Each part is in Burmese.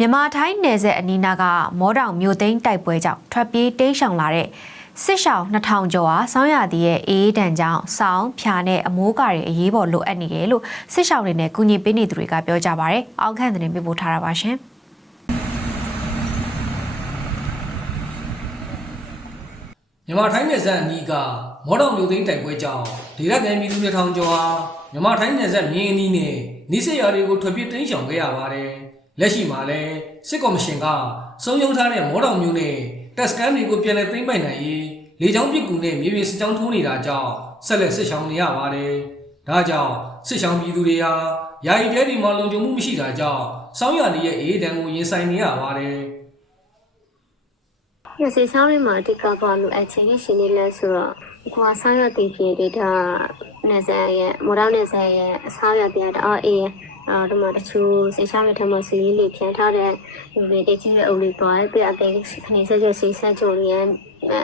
မြန်မာထိုင်းနယ်စပ်အနီးနားကမောတောင်မြို့သိမ်းတိုက်ပွဲကြောင့်ထွက်ပြေးတိမ်းရှောင်လာတဲ့စစ်ရှောင်း2000ကျော်ဟာဆောင်းရသည်ရဲ့အေးဒဏ်ကြောင့်စောင်းဖြာနဲ့အမိုးကာတွေအရေးပေါ်လိုအပ်နေတယ်လို့စစ်ရှောင်းတွေနဲ့ကူညီပေးနေသူတွေကပြောကြပါဗျ။အောက်ခန့်သတင်းပေးပို့ထားတာပါရှင်။မြန်မာထိုင်းနယ်စပ်အနီးကမော်တော်မျိုးသိန်းတိုက်ပွဲကြောင့်ဒေသခံပြည်သူတွေထောင်ကျော်ဟာမြန်မာထိုင်းနယ်စပ်မြင်းအနီးနဲ့နေဆက်ရာတွေကိုထွက်ပြေးတိမ်းရှောင်ခဲ့ရပါတယ်။ လက်ရှိမှာလည်းစစ်ကော်မရှင်ကစုံယုံထားတဲ့မော်တော်မျိုးနဲ့တက်စကန်တွေကိုပြန်လည်သိမ်းပိုက်နိုင်ရေးလေကြောင်းပစ်ကူနဲ့မြေပြင်စစ်ကြောင်းထိုးနေတာကြောင့်ဆက်လက်စစ်ရှောင်နေရပါတယ်။ဒါကြောင့်စစ်ရှောင်ပြည်သူတွေဟာယာယီတဲဒီမှာလုံခြုံမှုမရှိတာကြောင့်စောင်းရည်ရဲ့အေးဒဏ်ကိုရင်ဆိုင်နေရပါတယ်။ရစီဆောင်ရမှာအဓိကဘာလို့အချင်းနဲ့ရှင်နေလဲဆိုတော့ကွာဆောင်ရတည်ပြေဒေတာနေစရဲ့မော်တော်နေစရဲ့အဆောင်ရတဲ့အော်အေး အာဒီမှာတချို့စေဆောင်ရထမစီလေးလေးဖြန်းထားတဲ့ဒီလေတချင်းရဲ့အုပ်လေးပေါ်ပြအတဲ့ခနေဆက်ချက်စီဆက်ကြုံရန်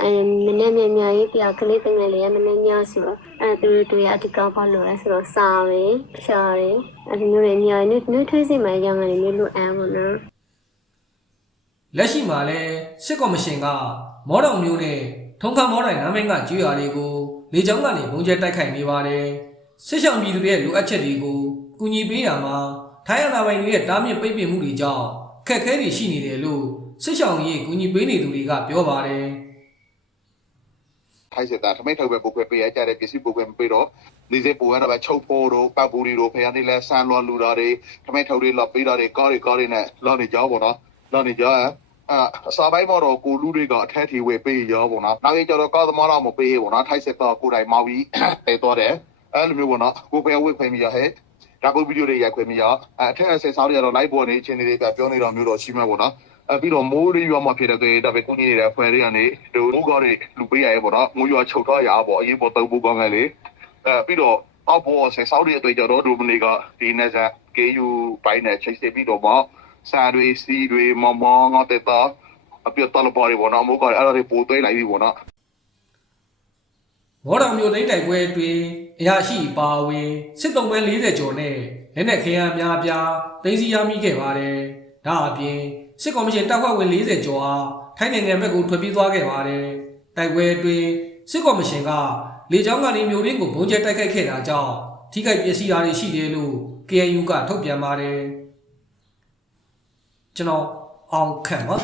အဲမနေ့မြမြရေးပြကလေးတငယ်လေးမနေ့ညဆိုတော့အဲသူတို့တွေအဓိကဘာလို့လဲဆိုတော့စာရယ်ရှားရယ်အဲဒီမျိုးတွေညာနေနေထွေးစီမှာရောင်းနေမျိုးလို့အဲပါနော်လက်ရှိမှာလည်းစစ်ကော်မရှင်ကမော်တော်မျိုးနဲ့ထုံခါမော်တိုင်နာမည်ကကျွေးရတွေကိုလေကြောင်းကနေဘုံကျဲတိုက်ခိုက်နေပါတယ်စစ်ဆောင်ပြည်သူတွေရဲ့လိုအပ်ချက်တွေကို ကူညီပေးရမှာထိုင်းအာဏာပိုင်တွေရဲ့တားမြစ်ပိတ်ပင်မှုတွေကြောင့်ခက်ခဲတွေရှိနေတယ်လို့စစ်ဆောင်ရေးကူညီပေးနေသူတွေကပြောပါတယ်ထိုက်စစ်တာထမိတ်ထုတ်ပဲပုတ်ခွဲပေးရကြတဲ့ပစ္စည်းပုတ်ခွဲမပေးတော့နေစေပူရတော့ပဲချုပ်ဖို့တို့ပောက်ပူတွေတို့ဖျားနေလဲဆန်လွန်လူတော်တွေထမိတ်ထုတ်တွေလောက်ပေးတာတွေကားတွေကားတွေနဲ့လောက်နေကြောပေါ့နော်လောက်နေကြအာအစာပိုင်းမှာတော့ကိုလူတွေကအထက်ထီဝေပေးရောပေါ့နော်နောက်ရင်ကျတော့ကားသမားတော့မပေးဘူးနော်ထိုက်စစ်တော့ကိုယ်တိုင်မောက်ပြီးပေးတော့တယ်အဲ့လိုမျိုးပေါ့နော်ကိုယ်ပဲဝိခွင့်မိရဟဲ့ ဒါပုတ်ဗီဒီယိုတွေရိုက်ခွင့်မိရအထက်အဆင်ဆောင်တွေကတော့ live ပေါ်နေအချင်းတွေပြပြောနေတော့မျိုးတော့ရှိမှာပေါ့နော်အပြီးတော့မိုးရီရွာမှာဖြစ်တဲ့ဒါပဲကိုကြီးနေတဲ့ဖွဲ့တွေကနေဒီမိုးကားတွေလူပေးရရဲပေါ့နော်မိုးရွာချုပ်ထားရပေါ့အရေးပေါ်သုံးဖို့ကောင်းတယ်လေအဲပြီးတော့အောက်ပေါ်ဆက်ဆောက်တဲ့အတွေ့ကြတော့ဒိုမနီကဒီနေစား KU ပိုင်းနဲ့ချိတ်ဆက်ပြီးတော့မှစာတွေစီတွေမမောင်းငါတက်တာအပြတ်တော်ပေါ်ရီပေါ့နော်မိုးကားအဲ့ဒါတွေပို့သွေးလိုက်ပြီပေါ့နော် မော်တော်မျိုးသိန်းတိုက်ပွဲအတွင်းအရာရှိပါဝင်စစ်တုံးပွဲ40ကျော်နဲ့လက်နက်ခဲယမ်းများအပြားသိမ်းဆည်းရမိခဲ့ပါတယ်ဒါအပြင်စစ်ကော်မရှင်တပ်ဖွဲ့ဝင်40ကျော်ဟာထိုင်းနိုင်ငံဘက်ကိုထွက်ပြေးသွားခဲ့ပါတယ်တိုက်ပွဲအတွင်းစစ်ကော်မရှင်ကလေကြောင်းကနေမျိုးရင်းကိုဘုံကျဲတိုက်ခိုက်ခဲ့တာကြောင့်ထိခိုက်ပျက်စီးတာတွေရှိတယ်လို့ KNU ကထုတ်ပြန်ပါတယ်ကျွန်တော်အောင်ခန့်ပါ